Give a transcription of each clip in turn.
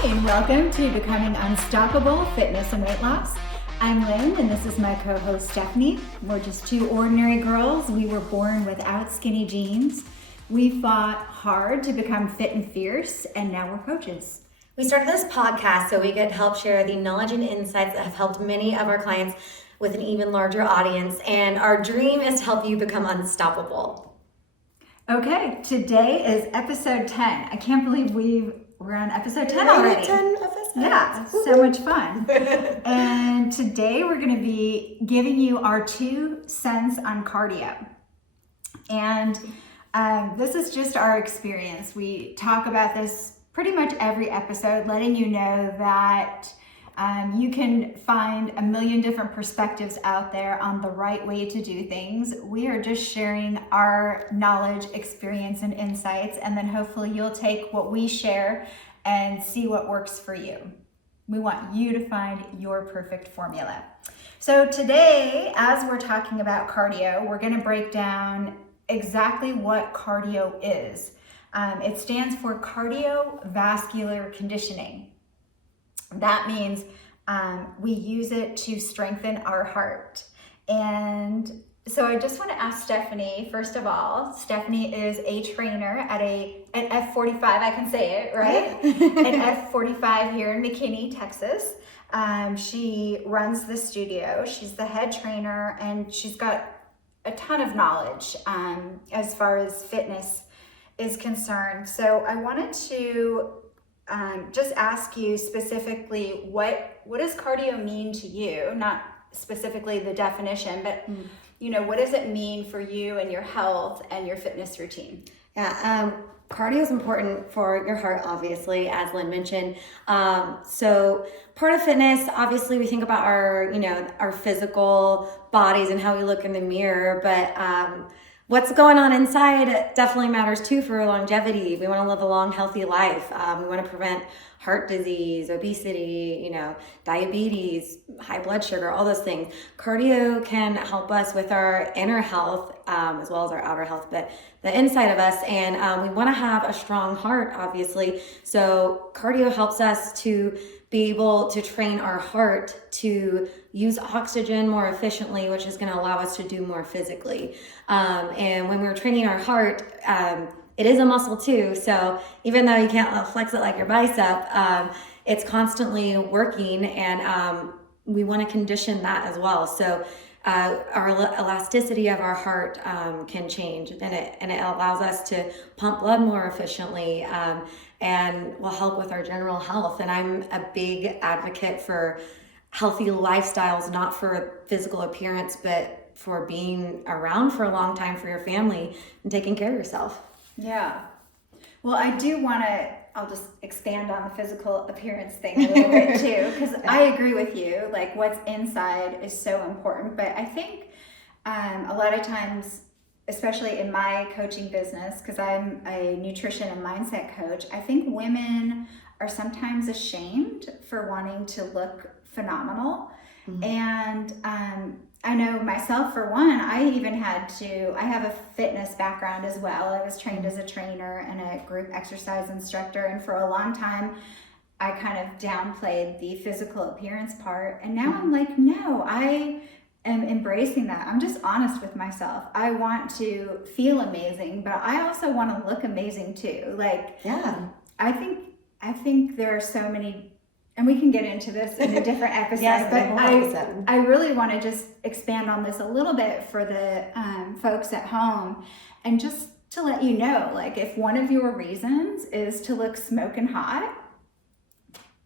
Hi, and welcome to Becoming Unstoppable Fitness and Weight Loss. I'm Lynn, and this is my co-host Stephanie. We're just two ordinary girls. We were born without skinny jeans. We fought hard to become fit and fierce, and now we're coaches. We started this podcast so we could help share the knowledge and insights that have helped many of our clients with an even larger audience, and our dream is to help you become unstoppable. Okay, today is episode 10. I can't believe we're on episode 10 already. 10 episodes. Yeah, so much fun. And today we're going to be giving you our 2 cents on cardio. And this is just our experience. We talk about this pretty much every episode, letting you know that you can find a million different perspectives out there on the right way to do things. We are just sharing our knowledge, experience, and insights, and then hopefully you'll take what we share and see what works for you. We want you to find your perfect formula. So today, as we're talking about cardio, we're going to break down exactly what cardio is. It stands for cardiovascular conditioning. That means we use it to strengthen our heart. And so I just want to ask Stephanie, first of all. Stephanie is a trainer at an F45, I can say it, right? An F45 here in McKinney, Texas. She runs the studio. She's the head trainer, and she's got a ton of knowledge as far as fitness is concerned. So I wanted to just ask you specifically, what does cardio mean to you? Not specifically the definition, but what does it mean for you and your health and your fitness routine? Yeah, cardio is important for your heart, obviously, as Lynn mentioned. So part of fitness, obviously, we think about our physical bodies and how we look in the mirror, but what's going on inside definitely matters too for longevity. We want to live a long, healthy life. We want to prevent heart disease, obesity, diabetes, high blood sugar, all those things. Cardio can help us with our inner health as well as our outer health, but the inside of us. And we want to have a strong heart, obviously. So cardio helps us to be able to train our heart to use oxygen more efficiently, which is going to allow us to do more physically. And when we're training our heart, it is a muscle too. So even though you can't flex it like your bicep, it's constantly working, and we want to condition that as well. So our elasticity of our heart can change, and it allows us to pump blood more efficiently, and will help with our general health. And I'm a big advocate for healthy lifestyles, not for physical appearance, but for being around for a long time for your family and taking care of yourself. Yeah. Well, I do want to, I'll just expand on the physical appearance thing a little bit too, because I agree with you. Like, what's inside is so important. But I think a lot of times, especially in my coaching business, because I'm a nutrition and mindset coach, I think women are sometimes ashamed for wanting to look phenomenal. Mm-hmm. And I know myself, for one, I have a fitness background as well. I was trained as a trainer and a group exercise instructor. And for a long time, I kind of downplayed the physical appearance part. And now I'm like, no, I am embracing that. I'm just honest with myself. I want to feel amazing, but I also want to look amazing too. Like, yeah, I think there are so many, and we can get into this in a different episode, yes, but I really want to just expand on this a little bit for the folks at home, and just to let you know, like, if one of your reasons is to look smoking hot,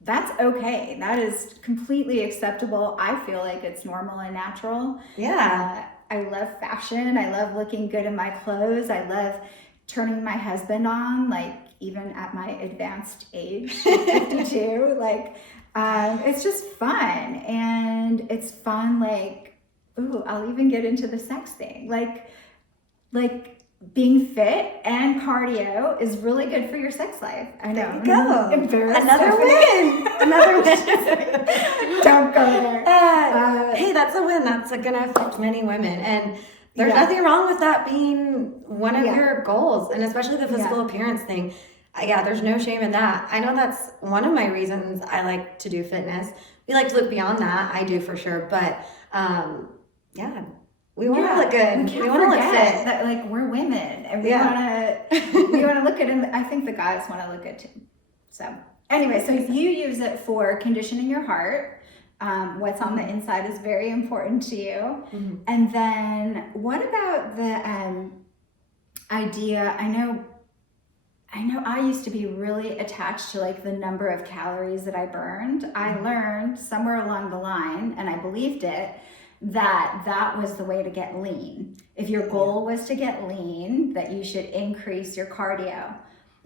that's okay. That is completely acceptable. I feel like it's normal and natural. Yeah. I love fashion. I love looking good in my clothes. I love turning my husband on, like, even at my advanced age, 52, like, it's just fun. And it's fun, like, I'll even get into the sex thing. Like being fit and cardio is really good for your sex life. I know. There you go. Another win. Another win. Don't go there. Hey, that's a win. That's going to affect many women. And there's nothing wrong with that being one of your goals, and especially the physical appearance thing. Yeah, there's no shame in that. I know that's one of my reasons I like to do fitness. We like to look beyond that. I do for sure. But yeah, we want to look good. We want to look fit. That, like, we're women and we want to look good. And I think the guys want to look good too. So anyway, so you use it for conditioning your heart. What's on the inside is very important to you. Mm-hmm. And then what about the idea? I know I used to be really attached to like the number of calories that I burned. I learned somewhere along the line, and I believed it, that was the way to get lean. If your goal was to get lean, that you should increase your cardio.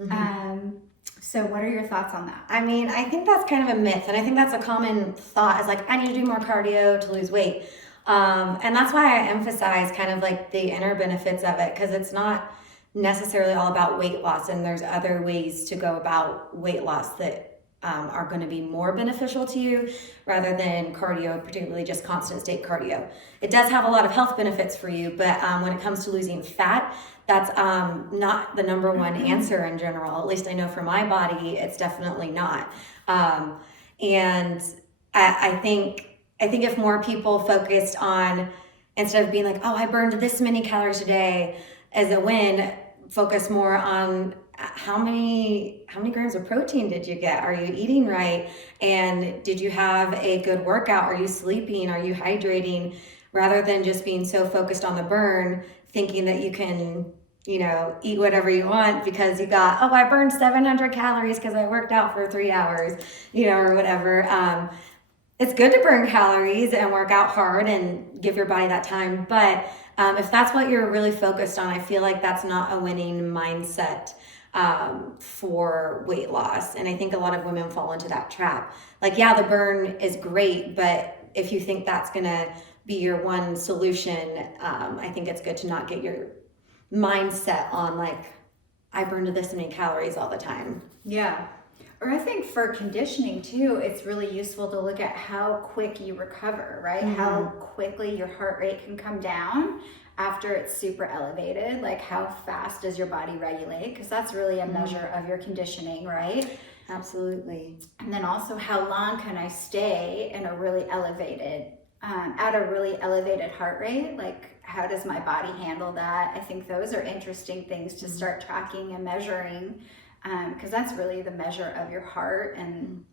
Mm-hmm. So what are your thoughts on that? I mean, I think that's kind of a myth, and I think that's a common thought is like, I need to do more cardio to lose weight. And that's why I emphasize kind of like the inner benefits of it, because it's not necessarily all about weight loss, and there's other ways to go about weight loss that are going to be more beneficial to you rather than cardio, particularly just constant state cardio. It does have a lot of health benefits for you, but when it comes to losing fat, that's not the number one answer in general. At least I know for my body, it's definitely not. And I think if more people focused on, instead of being like, oh, I burned this many calories a day as a win, focus more on how many grams of protein did you get? Are you eating right? And did you have a good workout? Are you sleeping? Are you hydrating? Rather than just being so focused on the burn, thinking that you can, eat whatever you want because you got, oh, I burned 700 calories because I worked out for 3 hours, or whatever. It's good to burn calories and work out hard and give your body that time. But if that's what you're really focused on, I feel like that's not a winning mindset for weight loss. And I think a lot of women fall into that trap. Like, yeah, the burn is great, but if you think that's going to be your one solution, I think it's good to not get your mindset on like, I burned this many calories all the time. Yeah. Or I think for conditioning too, it's really useful to look at how quick you recover, right? Mm-hmm. How quickly your heart rate can come down after it's super elevated. Like, how fast does your body regulate? Because that's really a measure of your conditioning, right? Absolutely. And then also, how long can I stay in a really elevated, at a really elevated heart rate? Like, how does my body handle that? I think those are interesting things to start tracking and measuring, because that's really the measure of your heart and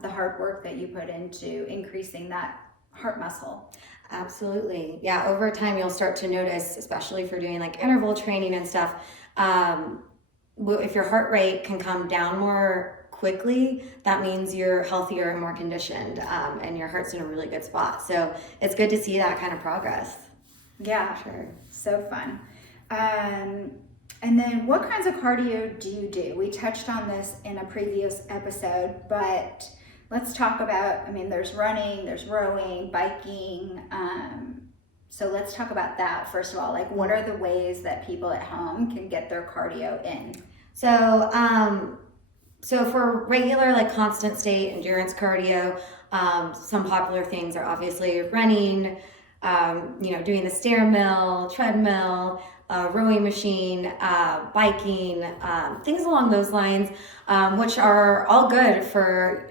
the hard work that you put into increasing that heart muscle. Absolutely. Yeah, over time you'll start to notice, especially if you're doing like interval training and stuff, if your heart rate can come down more quickly, that means you're healthier and more conditioned, and your heart's in a really good spot. So it's good to see that kind of progress. Yeah, sure. So fun. And then what kinds of cardio do you do? We touched on this in a previous episode, but let's talk about, there's running, there's rowing, biking. So let's talk about that first of all. Like, what are the ways that people at home can get their cardio in? So for regular, like constant state endurance cardio, some popular things are obviously running, doing the stair mill, treadmill, rowing machine, biking, things along those lines, which are all good for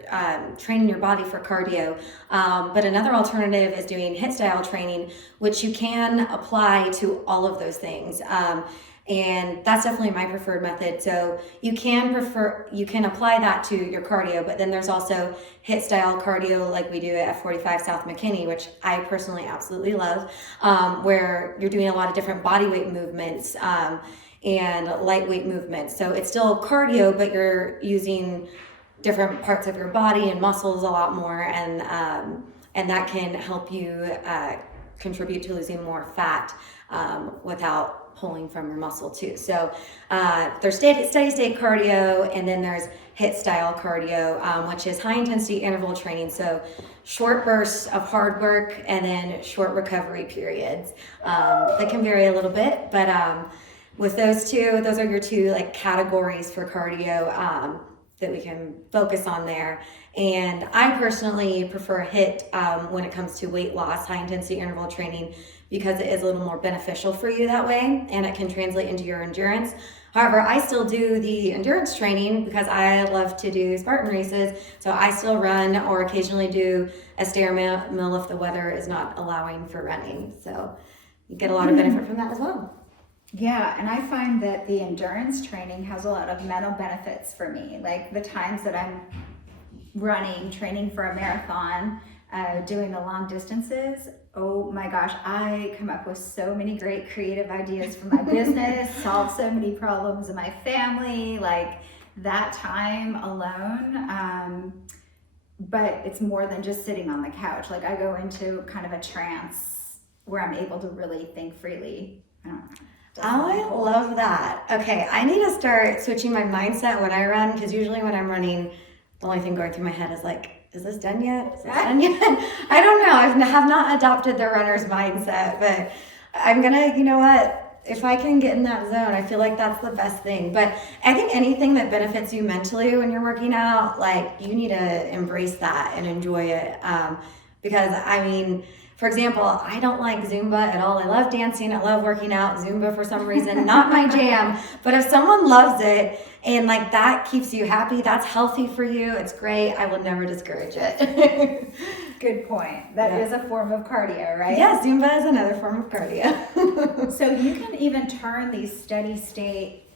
training your body for cardio. But another alternative is doing HIIT style training, which you can apply to all of those things. And that's definitely my preferred method. So you can apply that to your cardio, but then there's also HIIT style cardio like we do at F45 South McKinney, which I personally absolutely love, where you're doing a lot of different body weight movements and lightweight movements. So it's still cardio, but you're using different parts of your body and muscles a lot more, and that can help you contribute to losing more fat without pulling from your muscle too. So there's steady state cardio, and then there's HIIT style cardio, which is high intensity interval training. So short bursts of hard work and then short recovery periods. That can vary a little bit, but with those are your two like categories for cardio. that we can focus on there. And I personally prefer HIIT when it comes to weight loss, high intensity interval training, because it is a little more beneficial for you that way, and it can translate into your endurance. However, I still do the endurance training because I love to do Spartan races. So I still run or occasionally do a stair mill if the weather is not allowing for running. So you get a lot of benefit from that as well. Yeah, and I find that the endurance training has a lot of mental benefits for me. Like the times that I'm running, training for a marathon, doing the long distances, oh my gosh, I come up with so many great creative ideas for my business, solve so many problems in my family, like that time alone. But it's more than just sitting on the couch. Like I go into kind of a trance where I'm able to really think freely. I don't know. I love that. Okay, I need to start switching my mindset when I run, because usually when I'm running, the only thing going through my head is like, is this done yet? Is this done yet? I don't know. I have not adopted the runner's mindset, but I'm gonna, you know what? If I can get in that zone, I feel like that's the best thing. But I think anything that benefits you mentally when you're working out, like you need to embrace that and enjoy it. Because I mean, for example, I don't like Zumba at all. I love dancing. I love working out. Zumba for some reason, not my jam. But if someone loves it and like that keeps you happy, that's healthy for you. It's great. I will never discourage it. Good point. That is a form of cardio, right? Yeah, Zumba is another form of cardio. So you can even turn these steady state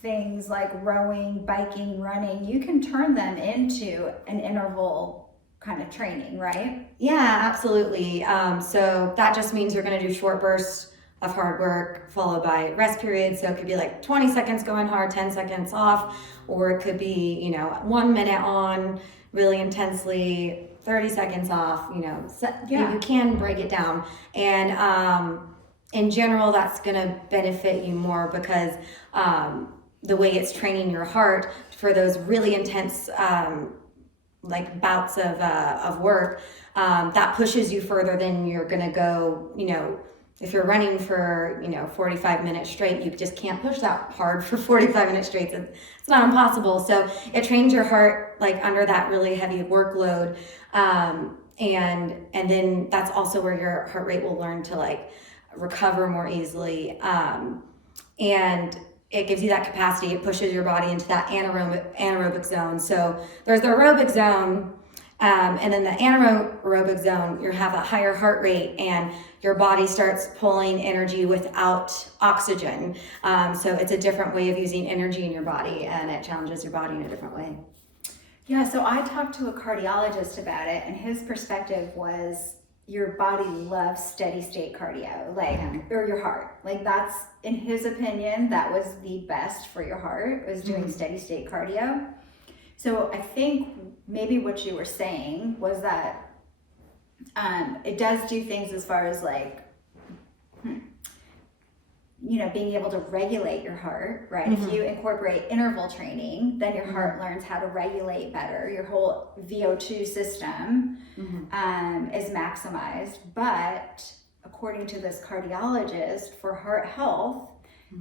things like rowing, biking, running, you can turn them into an interval kind of training, right? Yeah, absolutely. So that just means you're going to do short bursts of hard work followed by rest periods. So it could be like 20 seconds going hard, 10 seconds off, or it could be, 1 minute on really intensely, 30 seconds off, so you can break it down. And in general, that's going to benefit you more because the way it's training your heart for those really intense like bouts of work, that pushes you further than you're gonna go, if you're running for, 45 minutes straight, you just can't push that hard for 45 minutes straight. It's not impossible. So it trains your heart like under that really heavy workload. And then that's also where your heart rate will learn to like recover more easily. And it gives you that capacity. It pushes your body into that anaerobic zone. So there's the aerobic zone, and then the anaerobic zone, you have a higher heart rate and your body starts pulling energy without oxygen. So it's a different way of using energy in your body, and it challenges your body in a different way. Yeah, so I talked to a cardiologist about it, and his perspective was your body loves steady state cardio, or your heart. Like that's, in his opinion, that was the best for your heart, was doing steady state cardio. So I think maybe what you were saying was that it does do things as far as like, being able to regulate your heart, right? If you incorporate interval training, then your heart learns how to regulate better. Your whole VO2 system is maximized. But according to this cardiologist, for heart health,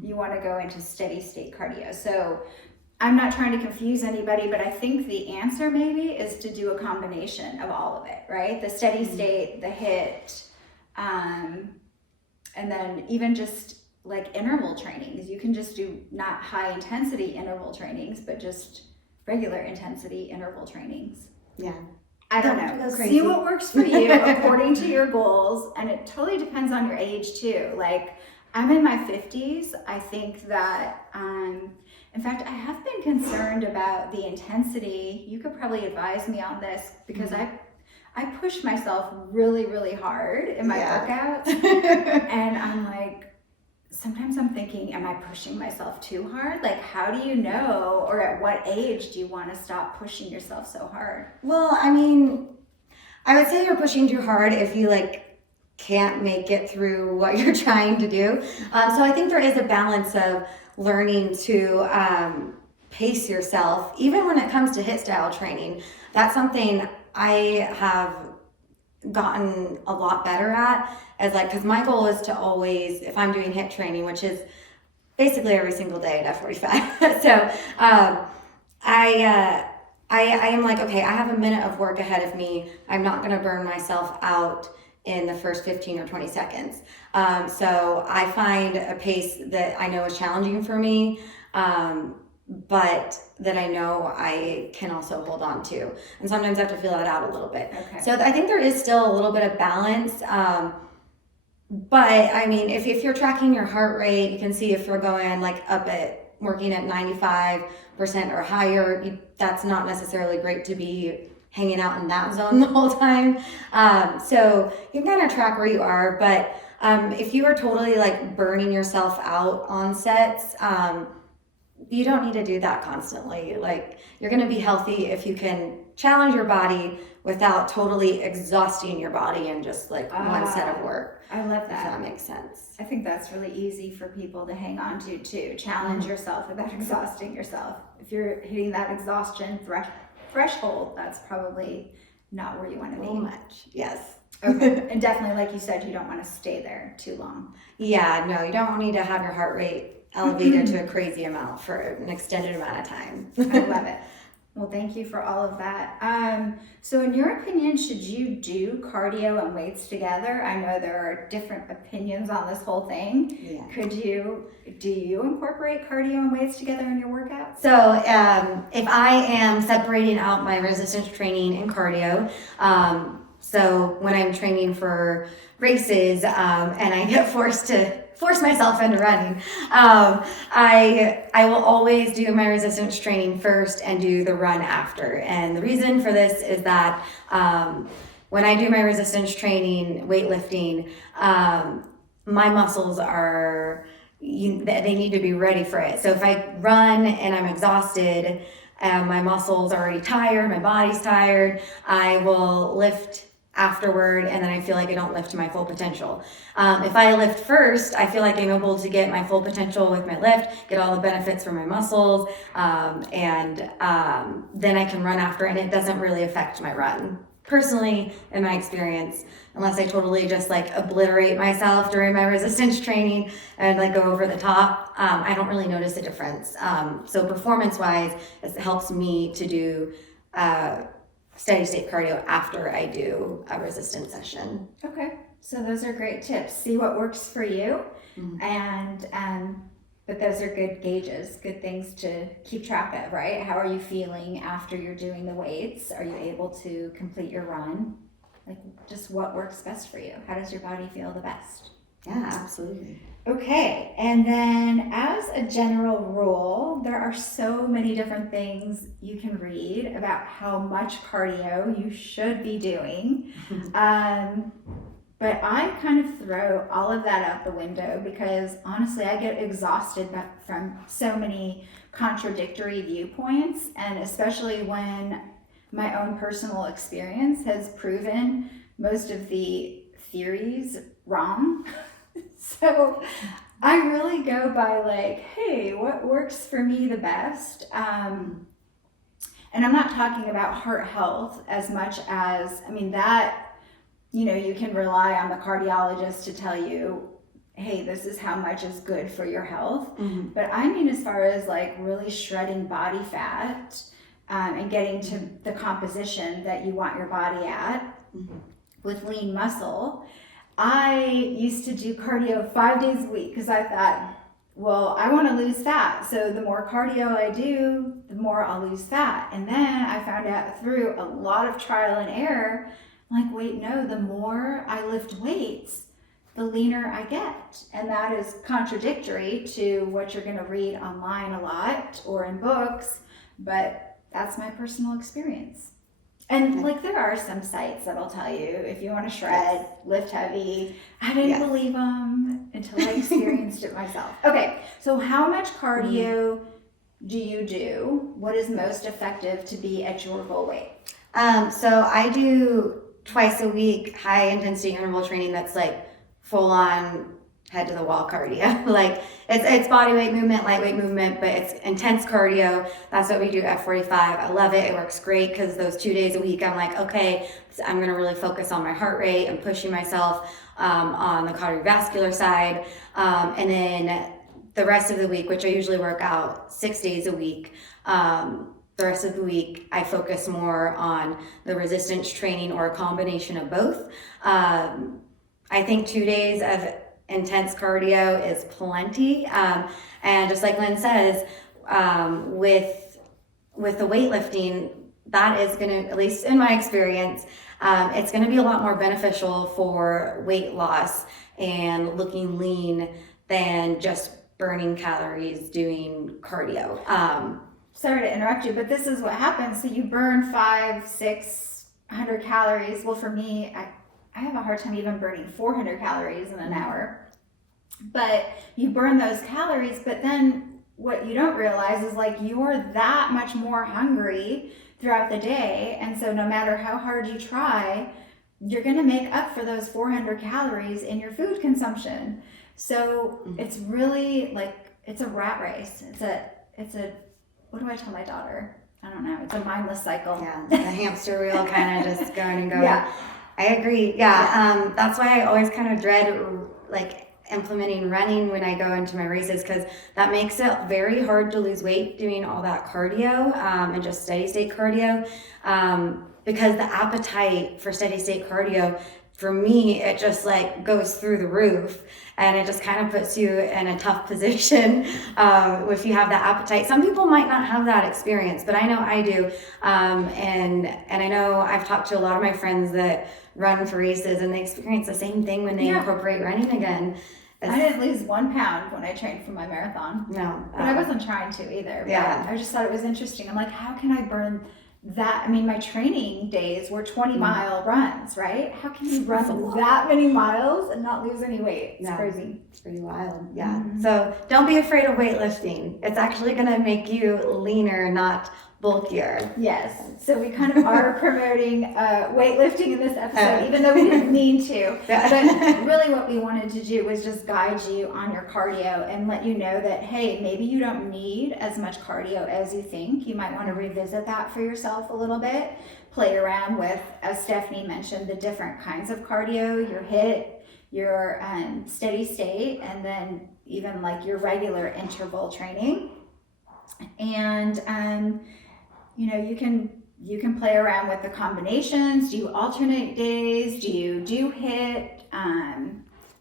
you want to go into steady state cardio. So I'm not trying to confuse anybody, but I think the answer maybe is to do a combination of all of it, right? The steady state, the HIIT, and then even just like interval trainings. You can just do not high intensity interval trainings, but just regular intensity interval trainings. Yeah. I don't know. See what works for you according to your goals. And it totally depends on your age too. Like I'm in my 50s. I think that, in fact, I have been concerned about the intensity. You could probably advise me on this because I push myself really, really hard in my workouts. And I'm like, sometimes I'm thinking, am I pushing myself too hard? Like, how do you know, or at what age do you want to stop pushing yourself so hard? Well, I mean, I would say you're pushing too hard if you like can't make it through what you're trying to do. So I think there is a balance of learning to pace yourself, even when it comes to HIIT style training. That's something I have gotten a lot better at, as like, because my goal is to always, if I'm doing HIIT training, which is basically every single day at F45. So I am like, okay, I have a minute of work ahead of me. I'm not going to burn myself out in the first 15 or 20 seconds. So I find a pace that I know is challenging for me, but that I know I can also hold on to. And sometimes I have to feel that out a little bit. Okay. So I think there is still a little bit of balance. But I mean, if you're tracking your heart rate, you can see if you're going like working at 95% or higher, that's not necessarily great to be hanging out in that zone the whole time. So you can kind of track where you are, but if you are totally like burning yourself out on sets, you don't need to do that constantly. Like, you're going to be healthy if you can challenge your body without totally exhausting your body in just like one set of work. I love If that. that makes sense. I think that's really easy for people to hang on to too. Challenge yourself without exhausting yourself. If you're hitting that exhaustion threshold, that's probably not where you want to be. So much, yes. Okay. And definitely, like you said, you don't want to stay there too long. Yeah, no, you don't need to have your heart rate elevated to a crazy amount for an extended amount of time. I love it. Well, thank you for all of that. So in your opinion, should you do cardio and weights together? I know there are different opinions on this whole thing. Yeah. Do you incorporate cardio and weights together in your workouts? So if I am separating out my resistance training and cardio, so when I'm training for races and I get force myself into running, I will always do my resistance training first and do the run after. And the reason for this is that when I do my resistance training, weightlifting, my muscles they need to be ready for it. So if I run and I'm exhausted, my muscles are already tired, my body's tired, I will lift afterward, and then I feel like I don't lift to my full potential. If I lift first, I feel like I'm able to get my full potential with my lift, get all the benefits from my muscles, and then I can run after, and it doesn't really affect my run. Personally, in my experience, unless I totally just like obliterate myself during my resistance training and like go over the top, I don't really notice a difference. So performance-wise, it helps me to do steady state cardio after I do a resistance session. Okay, so those are great tips. See what works for you, but those are good gauges, good things to keep track of, right? How are you feeling after you're doing the weights? Are you able to complete your run? Like, just what works best for you? How does your body feel the best? Yeah, absolutely. Okay, and then as a general rule, there are so many different things you can read about how much cardio you should be doing. But I kind of throw all of that out the window because honestly, I get exhausted from so many contradictory viewpoints, and especially when my own personal experience has proven most of the theories wrong. So I really go by like, hey, what works for me the best? And I'm not talking about heart health as much as, I mean, that, you can rely on the cardiologist to tell you, hey, this is how much is good for your health. Mm-hmm. But I mean, as far as like really shredding body fat and getting to the composition that you want your body at with lean muscle, I used to do cardio 5 days a week because I thought, well, I want to lose fat. So the more cardio I do, the more I'll lose fat. And then I found out through a lot of trial and error, like, wait, no, the more I lift weights, the leaner I get. And that is contradictory to what you're going to read online a lot or in books, but that's my personal experience. And like, there are some sites that'll tell you if you want to shred, lift heavy. I didn't believe them until I experienced it myself. Okay, so how much cardio do you do? What is most effective to be at your goal weight? So I do twice a week high intensity interval training that's like full on head to the wall cardio. Like it's body weight movement, lightweight movement, but it's intense cardio. That's what we do at 45. I love it. It works great because those 2 days a week, I'm like, okay, so I'm going to really focus on my heart rate and pushing myself on the cardiovascular side. And then the rest of the week, which I usually work out 6 days a week, the rest of the week I focus more on the resistance training or a combination of both. I think 2 days of intense cardio is plenty. And just like Lynn says, with the weightlifting, that is going to, at least in my experience, it's going to be a lot more beneficial for weight loss and looking lean than just burning calories doing cardio. Sorry to interrupt you, but this is what happens. So you burn 500-600 calories. Well, for me, I have a hard time even burning 400 calories in an hour. But you burn those calories, but then what you don't realize is like you're that much more hungry throughout the day. And so no matter how hard you try, you're going to make up for those 400 calories in your food consumption. So it's really like, it's a rat race. It's a, what do I tell my daughter? I don't know. It's a mindless cycle. Yeah, the hamster wheel kind of just going and going. Yeah. I agree. Yeah. That's why I always kind of dread like implementing running when I go into my races, because that makes it very hard to lose weight doing all that cardio and just steady state cardio, because the appetite for steady state cardio, for me, it just like goes through the roof, and it just kind of puts you in a tough position if you have that appetite. Some people might not have that experience, but I know I do. And I know I've talked to a lot of my friends that run for races, and they experience the same thing when they incorporate running again. I didn't lose 1 pound when I trained for my marathon. No. But I wasn't trying to either. Yeah. I just thought it was interesting. I'm like, how can I burn that? I mean, my training days were 20-mile runs, right? How can you run that many miles and not lose any weight? It's crazy. It's pretty wild. Yeah. So don't be afraid of weightlifting. It's actually going to make you leaner, not bulkier. Yes. So we kind of are promoting weightlifting in this episode, even though we didn't mean to. But really what we wanted to do was just guide you on your cardio and let you know that, hey, maybe you don't need as much cardio as you think. You might want to revisit that for yourself a little bit. Play around with, as Stephanie mentioned, the different kinds of cardio, your HIIT, your steady state, and then even like your regular interval training. And you can play around with the combinations. Do you alternate days? Do you do HIIT?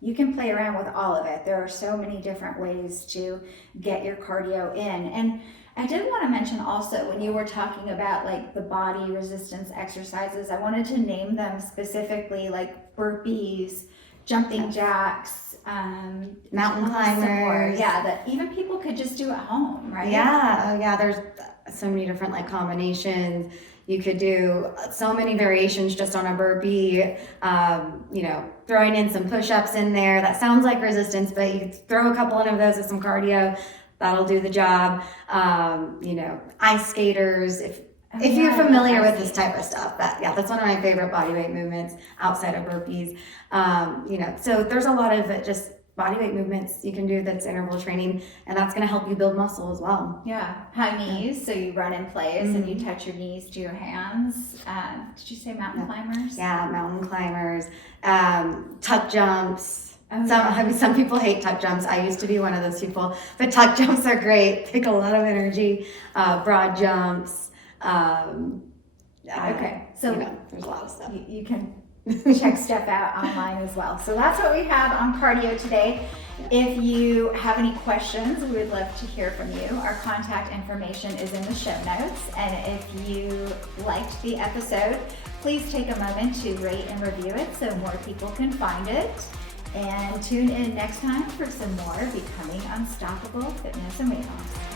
You can play around with all of it. There are so many different ways to get your cardio in. And I did want to mention also, when you were talking about like the body resistance exercises, I wanted to name them specifically, like burpees, jumping jacks, mountain climbers. Yeah, that even people could just do at home, right? Yeah, there's so many different like combinations. You could do so many variations just on a burpee, throwing in some push-ups in there. That sounds like resistance, but you could throw a couple of those with some cardio. That'll do the job. Ice skaters, if you're familiar with this type of stuff, that's one of my favorite bodyweight movements outside of burpees. So there's a lot of just bodyweight movements you can do that's interval training, and that's going to help you build muscle as well. Yeah, high knees, so you run in place and you touch your knees to your hands. Did you say mountain climbers? Yeah, mountain climbers, tuck jumps. Oh, Some people hate tuck jumps. I used to be one of those people, but tuck jumps are great. Take a lot of energy. Broad jumps. Okay, so there's a lot of stuff. You can check stuff out online as well. So that's what we have on cardio today. If you have any questions, we would love to hear from you. Our contact information is in the show notes. And if you liked the episode, please take a moment to rate and review it so more people can find it. And tune in next time for some more Becoming Unstoppable Fitness and Weight Loss.